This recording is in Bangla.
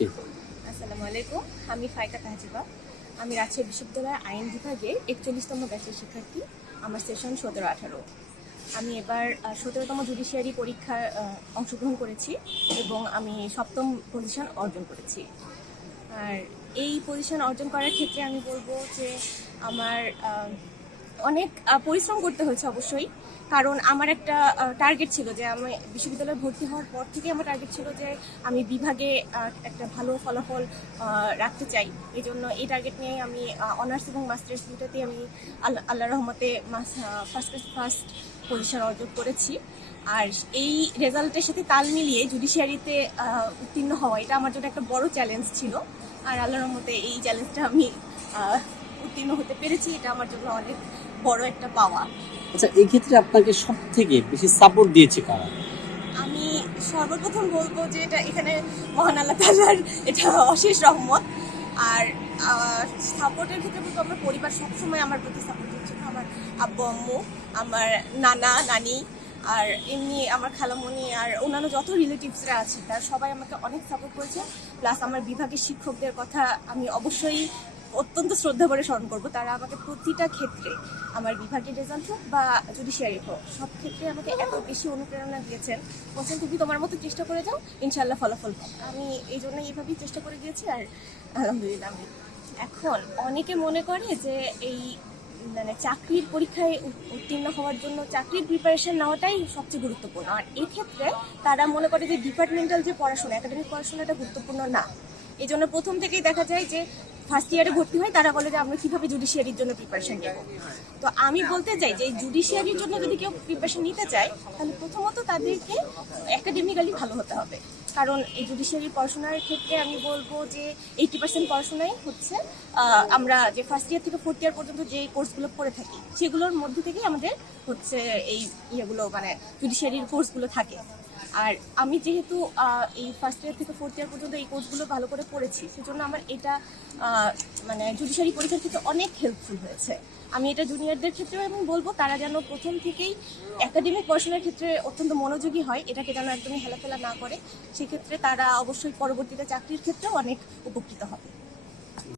আসসালামু আলাইকুম, আমি ফাইকা তাহজিবা। আমি রাজশাহী বিশ্ববিদ্যালয়ের আইন বিভাগের একচল্লিশতম ব্যাচের শিক্ষার্থী, আমার সেশন সতেরো আঠারো। আমি এবার সতেরোতম জুডিশিয়ারি পরীক্ষায় অংশগ্রহণ করেছি এবং আমি সপ্তম পজিশন অর্জন করেছি। আর এই পজিশন অর্জন করার ক্ষেত্রে আমি বলব যে আমার অনেক পরিশ্রম করতে হয়েছে অবশ্যই। কারণ আমার একটা টার্গেট ছিল যে আমি বিশ্ববিদ্যালয়ে ভর্তি হওয়ার পর থেকে আমার টার্গেট ছিল যে আমি বিভাগে একটা ভালো ফলাফল রাখতে চাই। এই জন্য এই টার্গেট নিয়েই আমি অনার্স এবং মাস্টার্স দুটাতে আমি আল্লাহ আল্লাহ রহমতে ফার্স্ট ফার্স্ট পজিশন অর্জন করেছি। আর এই রেজাল্টের সাথে তাল মিলিয়ে জুডিশিয়ারিতে উত্তীর্ণ হওয়া, এটা আমার জন্য একটা বড় চ্যালেঞ্জ ছিল। আর আল্লাহর রহমতে এই চ্যালেঞ্জটা আমি উত্তীর্ণ হতে পেরেছি এটা আমার জন্য অনেক বড় একটা পাওয়া। আচ্ছা এই ক্ষেত্রে আপনাকে সব থেকে বেশি সাপোর্ট দিয়েছে কারা? আমি সর্বপ্রথম বলব যে এটা এখানে মহান আল্লাহ তালার এটা অশেষ রহমত। আর সাপোর্টের ক্ষেত্রে বলতে আমার পরিবার সবসময় আমার প্রতি সাপোর্ট দিচ্ছিল আমার আব্বু আম্মু আমার নানা নানি আর এমনি আমার খালামণি আর অন্যান্য যত রিলেটিভসরা আছে তারা সবাই আমাকে অনেক সাপোর্ট করেছে। প্লাস আমার বিভাগের শিক্ষকদের কথা আমি অবশ্যই অত্যন্ত শ্রদ্ধা করে স্মরণ করব। তারা আমাকে প্রতিটা ক্ষেত্রে আমার বিভাগের রেজাল্ট হোক বা জুডিশিয়ারি হোক, সব ক্ষেত্রে আমাকে এত বেশি অনুপ্রেরণা দিয়েছেন। বলছেন তুমি তোমার মতো চেষ্টা করে যাও ইনশাল্লাহ ফলাফল পাবে। আমি এই জন্য এইভাবেই চেষ্টা করে গিয়েছি আর আলহামদুলিল্লাহ আমি এখন অনেকে মনে করে যে এই মানে চাকরির পরীক্ষায় উত্তীর্ণ হওয়ার জন্য চাকরির প্রিপারেশন নেওয়াটাই সবচেয়ে গুরুত্বপূর্ণ। আর এই ক্ষেত্রে তারা মনে করে যে ডিপার্টমেন্টাল যে পড়াশোনা একাডেমিক পড়াশোনাটা গুরুত্বপূর্ণ না। এই জন্য প্রথম থেকেই দেখা যায় যে ফার্স্ট ইয়ারে ভর্তি হয় তারা বলে যে আমরা কীভাবে জুডিশিয়ারির জন্য প্রিপারেশন নেব। তো আমি বলতে চাই যে জুডিশিয়ারির জন্য যদি কেউ প্রিপারেশন নিতে চায়, তাহলে প্রথমত তাদেরকে একাডেমিক্যালি ভালো হতে হবে। কারণ এই জুডিশিয়ারি পড়াশোনার ক্ষেত্রে আমি বলব যে এইটি পার্সেন্ট পড়াশোনাই হচ্ছে আমরা যে ফার্স্ট ইয়ার থেকে ফোর্থ ইয়ার পর্যন্ত যে কোর্সগুলো করে থাকি, সেগুলোর মধ্যে থেকেই আমাদের হচ্ছে এই ইয়েগুলো মানে জুডিশিয়ারির কোর্সগুলো থাকে। আর আমি যেহেতু এই ফার্স্ট ইয়ার থেকে ফোর্থ ইয়ার পর্যন্ত এই কোর্সগুলো ভালো করে পড়েছি, সেজন্য আমার এটা মানে জুডিশিয়ারি পরীক্ষার ক্ষেত্রে অনেক হেল্পফুল হয়েছে। আমি এটা জুনিয়রদের ক্ষেত্রেও এবং বলব, তারা যেন প্রথম থেকেই একাডেমিক পড়াশোনার ক্ষেত্রে অত্যন্ত মনোযোগী হয়, এটাকে যেন একদমই হেলাফেলা না করে। সেক্ষেত্রে তারা অবশ্যই পরবর্তীতে চাকরির ক্ষেত্রেও অনেক উপকৃত হবে।